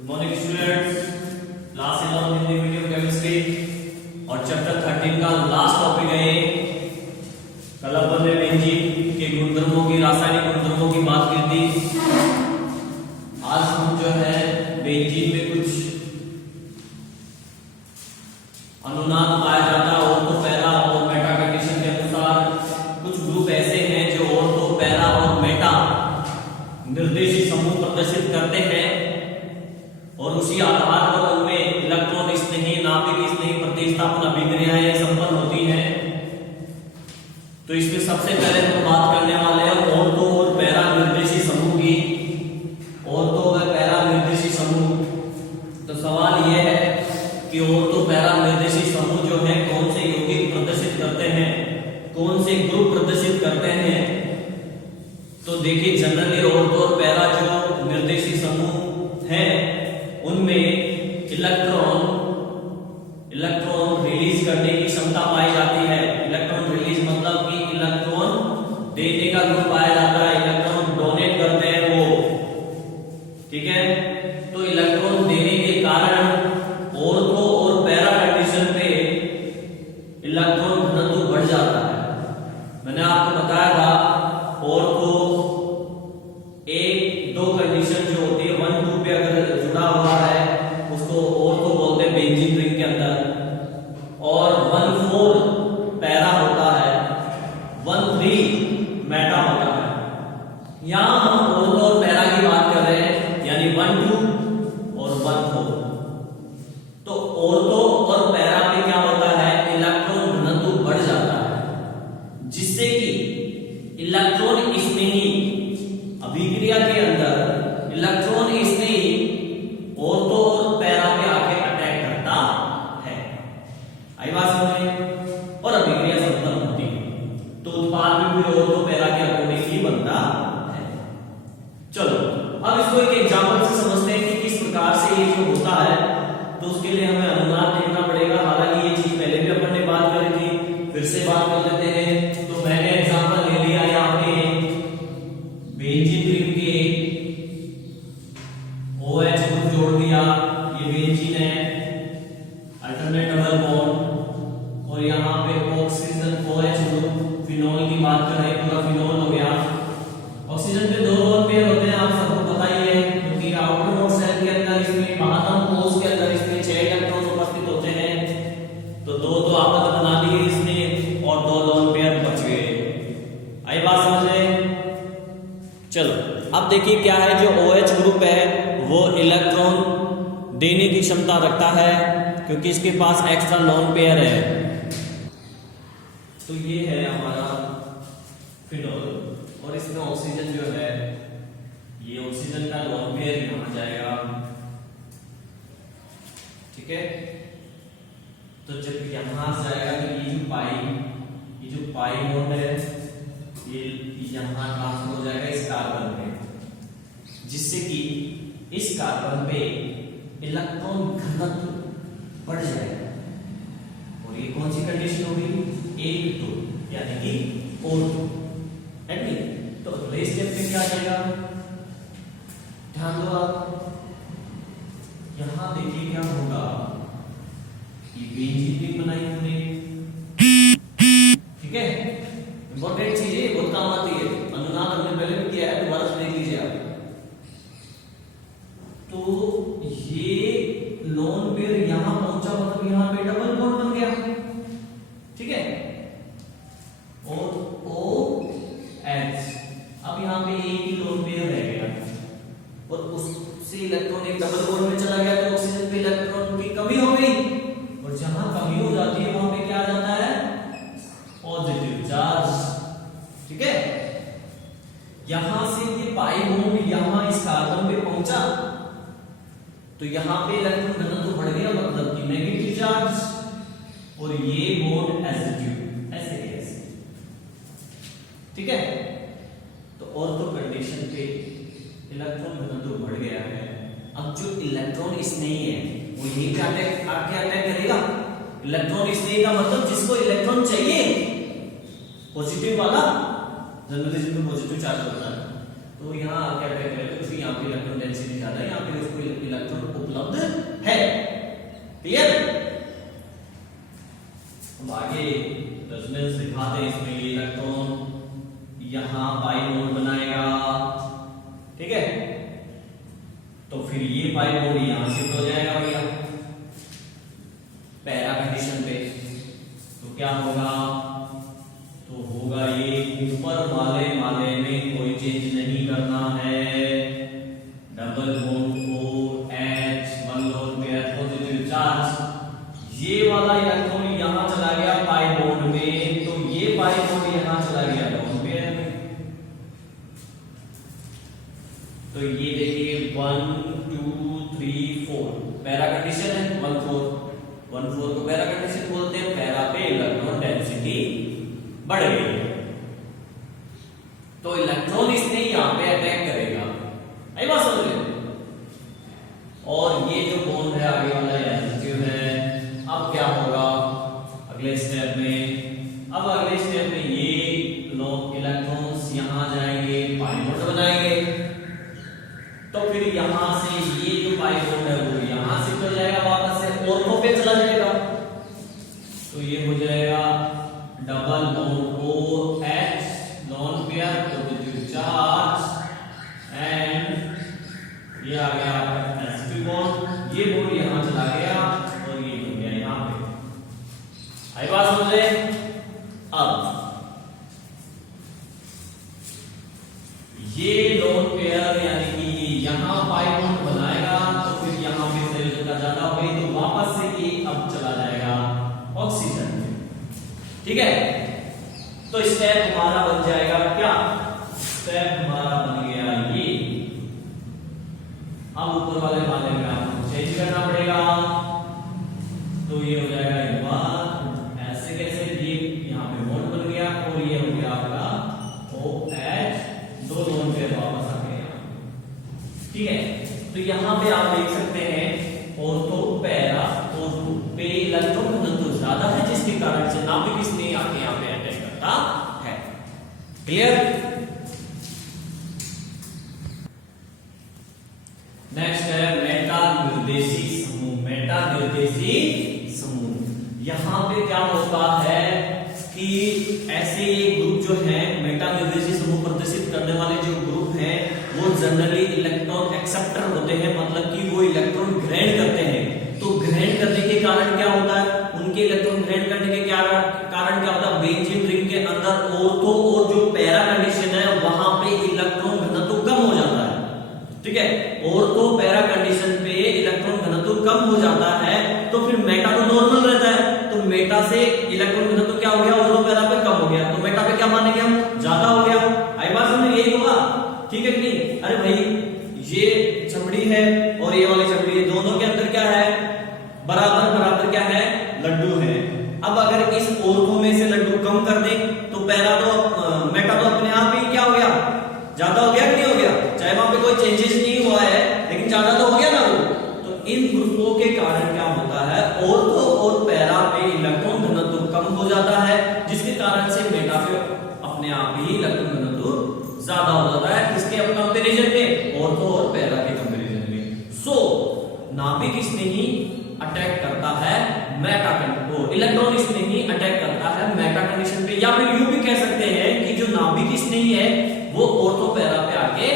Good morning students, class 11 Hindi medium chemistry और chapter 13 का last topic है। कल अपन ने बेंजीन के गुणधर्मों की, रासायनिक गुणधर्मों की बात की थी। आज हम जो है बेंजीन में कुछ अनुनाद पाया जाता है और तो पैरा और मेटा कंडीशन के अनुसार कुछ ग्रुप ऐसे हैं जो और तो पैरा और मेटा निर्देशी समूह प्रदर्शित करते हैं और उसी आधार पर उनमें इलेक्ट्रॉन स्नेही, नाभिक स्नेही प्रतिस्थापन अभिक्रियाएं संपन्न होती हैं। तो इसमें सबसे पहले हम बात करने वाले हैं ऑर्थो और पैरा निर्देशी समूह की। ऑर्थो व पैरा निर्देशी समूह, तो सवाल यह है कि ऑर्थो पैरा निर्देशी समूह जो है कौन से यौगिक प्रदर्शित करते हैं, कौन से ग्रुप प्रदर्शित करते हैं। तो देखिए जनरली ऑर्थो और पैरा जो निर्देशी समूह है उनमें इलेक्ट्रॉन रिलीज करने की क्षमता पाई जाती है। इलेक्ट्रॉन रिलीज मतलब कि इलेक्ट्रॉन देने का ग्रुप पाया जाता है, इलेक्ट्रॉन डोनेट करते हैं वो, ठीक है। तो इलेक्ट्रॉन देने के कारण ऑर्थो और पैरा कंडीशन पे इलेक्ट्रॉन घनत्व बढ़ जाता है। मैंने आपको बताया था ऑर्थो एक दो कंडीशन जो होती है 1-2 पे अगर जुड़ा हुआ है उसको ऑर्थो बोलते हैं बेंजीन रिंग के अंदर, और 1-4 पैरा होता है, 1-3 मेटा होता है। यहां हम ऑर्थो और पैरा की बात कर रहे हैं, यानी 1-2 और 1-4। तो ऑर्थो और पैरा में क्या होता है, इलेक्ट्रॉन घनत्व बढ़ जाता है जिससे कि इलेक्ट्रॉन स्नेही अभिक्रिया के अंदर इलेक्ट्रॉन स्नेही ऑर्थो और पैरा पे आके अटैक करता है। आई बात समझ में? और अभिक्रिया संपन्न होती है तो उत्पाद भी पूरे ऑर्थो पैरा के अकॉर्डिंग ही बनता है। चलो अब इसको एक एग्जांपल से समझते हैं कि किस प्रकार से ये जो होता है। तो उसके लिए हमें अनुनाद देखना पड़ेगा। हालांकि ये चीज पहले भी अपन ने बात करी थी, फिर से बात कर लेते हैं। तो मैंने एग्जांपल ले लिया यहाँ पे बेंजीन रिंग के OH ग्रुप जोड़ दिया, ये बेंजीन है, अल्टरनेट डबल बॉन्ड, और यहाँ पे ऑक्सीजन OH ग्रुप, फिनोल की बात कर रहे हैं, पूरा फिनोल हो गया। ऑक्सीजन पे 2 लोन पेयर होते हैं, आप सबको पता ही है, क्योंकि आउटर मोस्ट सेल के अंदर इसमें बाहर कोष के अंदर इसमें 6 इलेक्ट्रॉन उपस्थित होते हैं। तो 2 तो आपस बना दिए इसने और 2 लोन पेयर बच गए। आई बात समझ रहे? चलो अब देखिए क्या है, जो OH ग्रुप है वो इलेक्ट्रॉन देने की क्षमता रखता है क्योंकि इसके पास एक्स्ट्रा लोन पेयर है। तो ये है हमारा फिनोल और इसमें ऑक्सीजन जो है, ये ऑक्सीजन का लोन पेयर यहां जाएगा, ठीक है। तो जब यहां जाएगा तो ये जो पाई बॉन्ड है ये यहां ट्रांसफर हो जाएगा इस कार्बन पे, जिससे कि इस कार्बन पे इलेक्ट्रॉन घनत्व बढ़ जाएगा। और ये कौन सी कंडीशन होगी, 1-2, यानी कि ऑर्थो। तो अगले स्टेप पे क्या आ जाएगा, ध्यान दो आप, यहां देखिए क्या होगा, ये बेंजीन रिंग बनाई हमने, ठीक है। इंपॉर्टेंट चीज है, बहुत काम आती है। अनुनाद हमने पहले भी किया है, दोबारा से देख लीजिए आप। तो ये लोन पेयर यहां पहुंचा, मतलब यहां पे डबल बॉन्ड बन गया, ठीक है। और OH, अब यहां पे एक ही लोन पेयर रह गया और उससे इलेक्ट्रॉन एक डबल बॉन्ड में चला गया तो ऑक्सीजन पे इलेक्ट्रॉन की कमी हो गई, और जहां कमी हो जाती है वहां पे क्या आ जाता है, पॉजिटिव चार्ज, ठीक है। यहां से ये पाई बॉन्ड यहां इस कार्बन पे पहुंचा तो यहां पे इलेक्ट्रॉन घनत्व बढ़ गया, मतलब कि नेगेटिव चार्ज, और ये बॉन्ड एसिड ऐसे कैसे, ठीक है। तो ऑर्थो कंडीशन पे इलेक्ट्रॉन घनत्व बढ़ गया है। अब जो इलेक्ट्रॉन स्नेही है वो यही पे आके अटैक करेगा। इलेक्ट्रॉन स्नेही का मतलब जिसको इलेक्ट्रॉन चाहिए, पॉजिटिव वाला, जनरली जिसमें पॉजिटिव चार्ज होता है, तो यहाँ क्या कहते हैं, क्योंकि यहाँ पे इलेक्ट्रॉन डेंसिटी ज्यादा है, यहाँ पे उसको इलेक्ट्रॉन उपलब्ध है। क्लियर? अब आगे रेजोनेंस दिखाते हैं इसमें। ये इलेक्ट्रॉन यहाँ पाई बॉन्ड बनाएगा, ठीक है, तो फिर ये पाई बॉन्ड यहां शिफ्ट हो जाएगा भैया पैरा कंडीशन पे। तो क्या होगा, तो होगा ये ऊपर वाले माले में कोई चेंज नहीं करना है, डबल बॉन्ड को H 1 lone pair positive charge, ये वाला इलेक्ट्रॉन यहां चला गया पाई बॉन्ड में, तो ये पाई बॉन्ड यहां चला गया लोन पेयर में। तो ये देखिए 1 2 3 4 पैरा कंडीशन है, 1 4 को पैरा कंडीशन बोलते हैं। पैरा पे इलेक्ट्रॉन डेंसिटी बढ़ गई, तो इलेक्ट्रॉन इसने यहां पे अटैक करेगा, आई बात समझ रहे? और ये जो बॉन्ड है आगे वाला पॉजिटिव है। अब क्या होगा अगले स्टेप में, अब अगले स्टेप में ये इलेक्ट्रॉन्स यहां जाएंगे, पाई बॉन्ड बनाएंगे, तो फिर यहां से ये जो पाई बॉन्ड है वो यहां शिफ्ट हो जाएगा, वापस से ऑर्थो पे चला जाएगा, तो ये हो जाएगा double bond OH lone pair positive charge and ये आ गया आपका sp बॉन्ड, ये बॉन्ड यहां चला गया और ये हो गया यहां पे। आई बात समझ रहे? अब ये लोन पेयर यानी कि यहां पाई बॉन्ड बनाएगा, तो फिर यहां पे सेल का ज्यादा हो गई, तो वापस से ये अब चला जाएगा ऑक्सीजन में, ठीक है। तो स्टेप हमारा बन जाएगा क्या, स्टेप हमारा बन गया ये। अब ऊपर वाले माले में आपको चेंज करना पड़ेगा, तो ये हो जाएगा एक ऐसे कैसे, ये यहाँ पे बॉन्ड बन गया और ये हो गया आपका OH, दो लोन पेयर वापस आ गए, ठीक है। तो यहाँ पे आप देख सकते हैं ऑर्थो पैरा ऑर्थो पे इलेक्ट्रॉन घनत्व ज्यादा है, जिसके कारण से नाभिक इसने आके यहाँ पे अटैक करता है। क्लियर? नेक्स्ट है मेटा निर्देशी समूह। मेटा निर्देशी समूह, यहाँ पे क्या होता है कि ऐसे ग्रुप जो है मेटा निर्देशी समूह प्रदर्शित करने वाले जो ग्रुप हैं वो जनरली इलेक्ट्रॉन एक्सेप्टर होते हैं, मतलब कि वो इलेक्ट्रॉन ग्रहण करते हैं। तो ग्रहण करने के कारण क्या होता है, उनके इलेक्ट्रॉन ग्रहण करने के कारण क्या होता है, बेंजीन रिंग के अंदर ऑर्थो और जो पैरा कंडीशन है वहां पे इलेक्ट्रॉन घनत्व कम हो जाता है, ठीक है। ऑर्थो पैरा कंडीशन पे इलेक्ट्रॉन घनत्व कम हो जाता है, तो फिर मेटा तो नॉर्मल रहता है, तो मेटा से इलेक्ट्रॉन घनत्व क्या हो गया, ऑर्थो पैरा पे कम हो गया, तो मेटा पे क्या मानेंगे हम, ज्यादा हो गया। आई बात समझ, यही होगा, ठीक है कि नहीं? अरे भाई ये चमड़ी है और ये वाली चमड़ी है, दोनों के अंदर क्या है, बराबर बराबर क्या है, लड्डू है। अब अगर इस ऑर्थो में से लड्डू कम कर दें तो पैरा तो मेटा तो अपने आप ही क्या हो गया, ज्यादा हो गया कि नहीं हो गया, चाहे वहां पे कोई चेंजेस नहीं हुआ है लेकिन ज्यादा तो हो गया ना वो। तो इन ग्रुपों के कारण क्या होता है, ऑर्थो और पैरा पे इलेक्ट्रॉन घनत्व कम हो जाता है, जिसके कारण से मेटा पे अपने आप ही इलेक्ट्रॉन घनत्व ज्यादा हो जाता है। किसके कंपैरिजन में, ऑर्थो और पैरा के कंपैरिजन में। सो नाभिक इसने ही अटैक करता है मेटा को, इलेक्ट्रॉन इसने ही अटैक करता है मेटा कंडीशन पे, या फिर यूं भी कह सकते हैं कि जो नाभिक इसने ही है वो ऑर्थो पैरा पे आके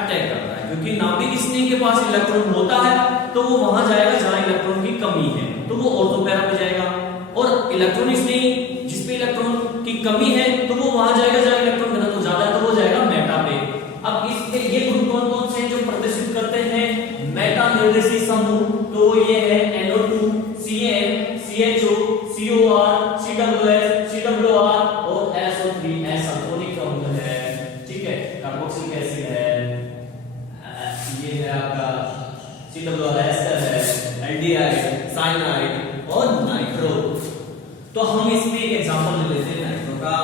अटैक करता है, क्योंकि नाभिक इसने के पास इलेक्ट्रॉन होता है तो वो वहां जाएगा जहां इलेक्ट्रॉन की कमी है, तो वो ऑर्थो पैरा पे जाएगा, और इलेक्ट्रॉन इसने जिसपे इलेक्ट्रॉन की कमी है तो वो वहां जाएगा जहां इलेक्ट्रॉन घनत्व ज्यादा है, तो वो जाएगा मेटा पे। अब इसके ये ग्रुप कौन कौन से जो प्रदर्शित करते हैं मेटा निर्देशी समूह, तो ये है NO2 CN CHO COR CWS CWR और SO3 सल्फोनिक अम्ल है, ठीक है, कार्बोक्सिलिक एसिड है, ये है आपका CWR एस्टर है, एल्डिहाइड, साइनाइड और नाइट्रो। तो हम इसमें एक एग्जांपल ले लेते हैं नाइट्रो का।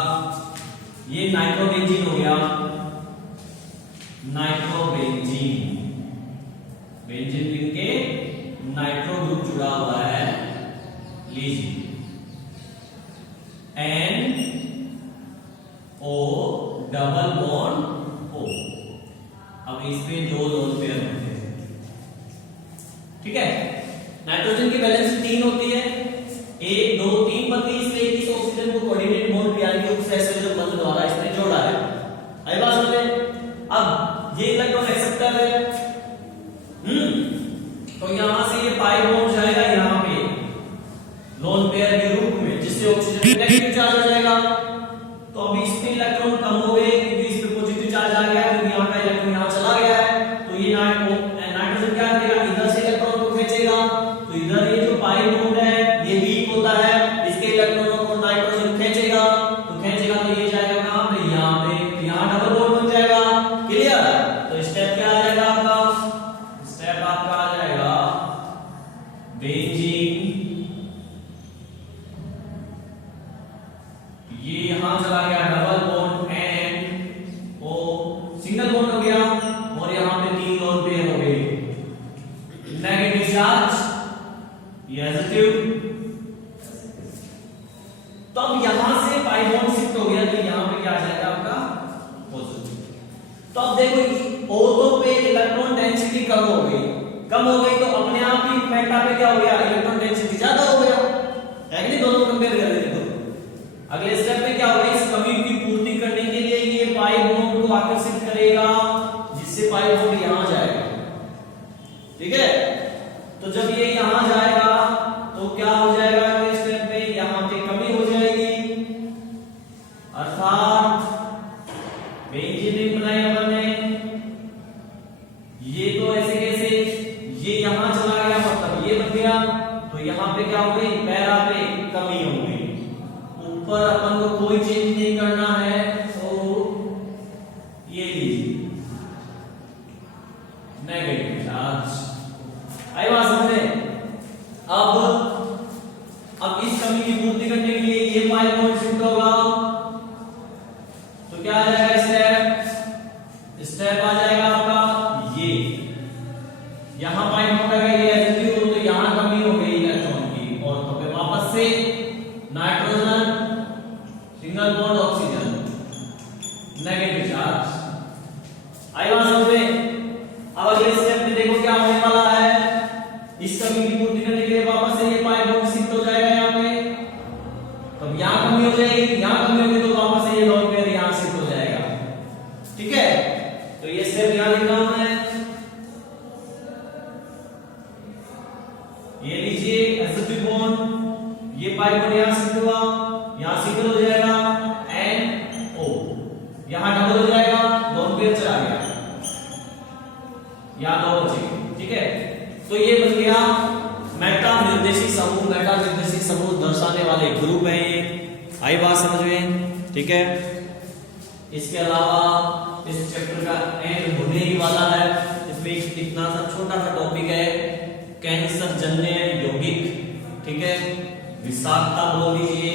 ये नाइट्रोबेंजीन हो गया, नाइट्रोबेंजीन, बेंजीन रिंग के नाइट्रो ग्रुप जुड़ा हुआ है, लीजिए NO double bond O, nitrogen की वैलेंसी 3 होती है, 1 2 3 बनती है, इसलिए इस ऑक्सीजन को कोऑर्डिनेट बॉन्ड यानी कि सहसंयोजक बंध द्वारा इसने जोड़ा है। आई बात समझ में? अब ये इलेक्ट्रॉन एक्सेप्ट कर रहे हैं, तो यहां से ये पाई बॉन्ड जाएगा यहां पे लोन पेयर के रूप में, जिससे ऑक्सीजन पे नेगेटिव चार्ज आ जाएगा। तो अभी इसमें इलेक्ट्रॉन कम हो गए क्योंकि इस पे पॉजिटिव चार्ज आ गया, क्योंकि यहां का इलेक्ट्रॉन यहां चला गया है। तो ये नाइट्रोजन क्या करेगा, इधर से इलेक्ट्रॉन को खींचेगा, तो इधर ये जो पाई बॉन्ड है ये वीक होता है, इसके इलेक्ट्रॉनों को नाइट्रोजन खींचेगा, तो ये जाएगा कहां पे, यहां पे, यहां डबल बॉन्ड बन जाएगा। क्लियर? तो स्टेप क्या आ जाएगा आपका, स्टेप आपका आ जाएगा बेंजीन, ये यहां चला गया double bond N O, single bond हो गया, और यहां पे 3 लोन पेयर हो गए, नेगेटिव चार्ज, पॉजिटिव। तो अब यहां से पाई बॉन्ड शिफ्ट हो गया, तो यहां पे क्या आ जाएगा आपका पॉजिटिव। तो अब देखो ऑर्थो पे इलेक्ट्रॉन डेंसिटी कम हो गई, तो अपने आप ही मेटा पे क्या हो गया, इलेक्ट्रॉन डेंसिटी ज्यादा हो गया, है कि नहीं? दोनों कंपेयर कर रहे थे। अगले स्टेप में क्या होगा, इस कमी की पूर्ति करने के लिए ये पाई बॉन्ड को आकर्षित करेगा, जिससे पाई बॉन्ड यहां जाएगा। ठीक है? तो जब ये यहां जाएगा तो क्या हो जाएगा, अगले स्टेप में यहां पे कमी हो जाएगी, अर्थात बेंजीन रिंग बनाई अपन ने। ये तो ऐसे कैसे, ये यहां चला गया मतलब ये बन गया, तो यहां पे क्या हो गई, पैरा पे कमी हो गई। ऊपर अपन को कोई चेंज नहीं करना है, तो ये लीजिए नेगेटिव चार्ज। आई बात समझ में? अब इस कमी की पूर्ति करने के लिए ये पाई बॉन्ड शिफ्ट होगा, तो क्या आ जाएगा, स्टेप आ जाएगा आपका ये, यहां पाई बॉन्ड आ गया, ये एसिड हो, तो यहां कमी हो गई इलेक्ट्रॉन की, और तो फिर वापस से nitrogen single bond oxygen negative charge. आई बात समझ में? अब अगले स्टेप में देखो क्या होने वाला है, इस कमी की पूर्ति करने के लिए वापस से ये पाई बॉन्ड शिफ्ट हो जाएगा यहां पे, तब यहां कमी हो जाएगी, यहां कमी होगी, तो वापस से ये लोन पेयर यहां शिफ्ट हो जाएगा। ठीक है? तो ये स्टेप यहां लिख रहा हूं मैं, ये लीजिए एसिड बॉन्ड, ये पाई बॉन्ड यहां शिफ्ट हुआ, यहां सिंगल हो जाएगा एन ओ, यहां डबल हो जाएगा, लोन पेयर चला गया, यहां दो बचे। ठीक है? तो ये बन गया मेटा निर्देशी समूह। मेटा निर्देशी समूह दर्शाने वाले ग्रुप है ये। आई बात समझ में? ठीक है? इसके अलावा इस चैप्टर का एंड होने ही वाला है, इसमें इतना सा छोटा सा टॉपिक है, कैंसर जन्य यौगिक। ठीक है? विषाक्तता बोल दीजिए।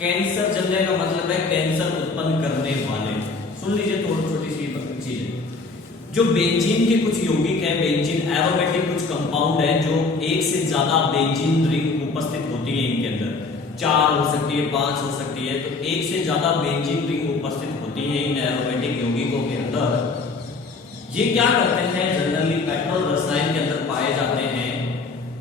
कैंसर जन्य का मतलब है कैंसर उत्पन्न करने वाले। सुन लीजिए थोड़ी छोटी सी चीजें, जो बेंजीन के कुछ यौगिक हैं, बेंजीन एरोमेटिक कुछ कंपाउंड है, जो एक से ज्यादा बेंजीन रिंग उपस्थित होती है इनके अंदर, 4 हो सकती है, 5 हो सकती है, तो एक से ज्यादा बेंजीन रिंग उपस्थित होती है इन एरोमेटिक यौगिकों के अंदर। ये क्या करते हैं, जनरली पेट्रोल रसायन के अंदर पाए जाते हैं,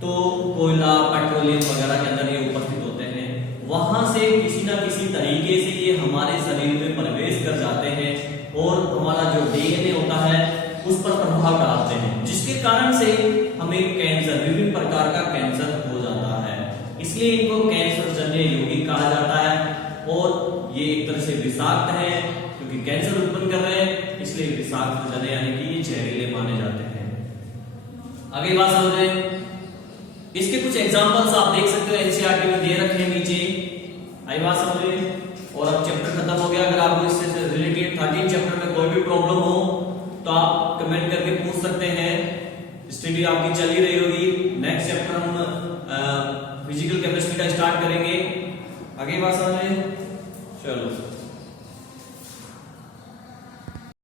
तो कोयला पेट्रोलियम वगैरह के अंदर ये उपस्थित होते हैं, वहां से किसी ना किसी तरीके से ये हमारे शरीर में प्रवेश कर जाते हैं और हमारा जो डीएनए होता है उस पर प्रभाव डालते हैं, जिसके कारण से हमें कैंसर, विभिन्न प्रकार का कैंसर हो जाता है। इसलिए इनको कैंसर जन्य यौगिक कहा जाता है, और ये एक तरह से विषाक्त है, क्योंकि कैंसर उत्पन्न कर रहे हैं, इसलिए विषाक्त जन्य यानी कि ये जहरीले माने जाते हैं। अगली बात समझें, इसके कुछ एग्जांपल्स आप देख सकते हो, एनसीईआरटी में दे रखे हैं नीचे। आई बात समझें? और अब चैप्टर खत्म हो गया। अगर आपको इससे रिलेटेड 13 चैप्टर में कोई भी प्रॉब्लम हो तो आप कमेंट करके पूछ सकते हैं। स्टडी आपकी चल ही रही होगी। नेक्स्ट चैप्टर हम फिजिकल केमिस्ट्री का स्टार्ट करेंगे। आगे बात समझ में? चलो।